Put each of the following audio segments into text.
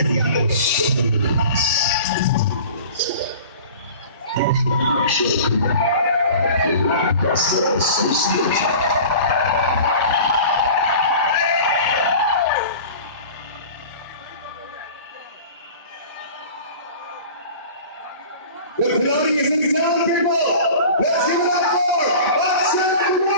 With glorious and sound people, let's give it up for Akshay Kumar!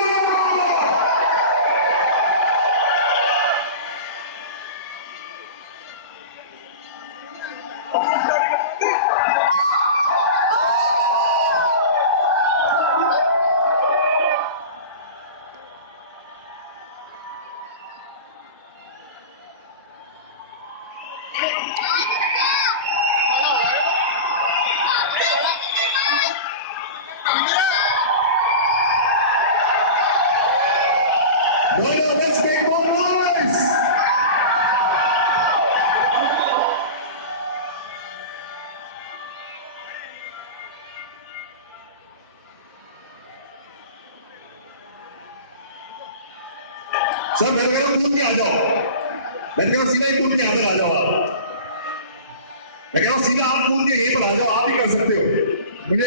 No, let's make more noise! Sir मेरे को कूद के आ जाओ, मैं कह रहा सीधा ही कूद के अंदर आ जाओ आप, मैं कह रहा सीधा आप कूद के यहीं पर आ जाओ, आप ही कर सकते हो।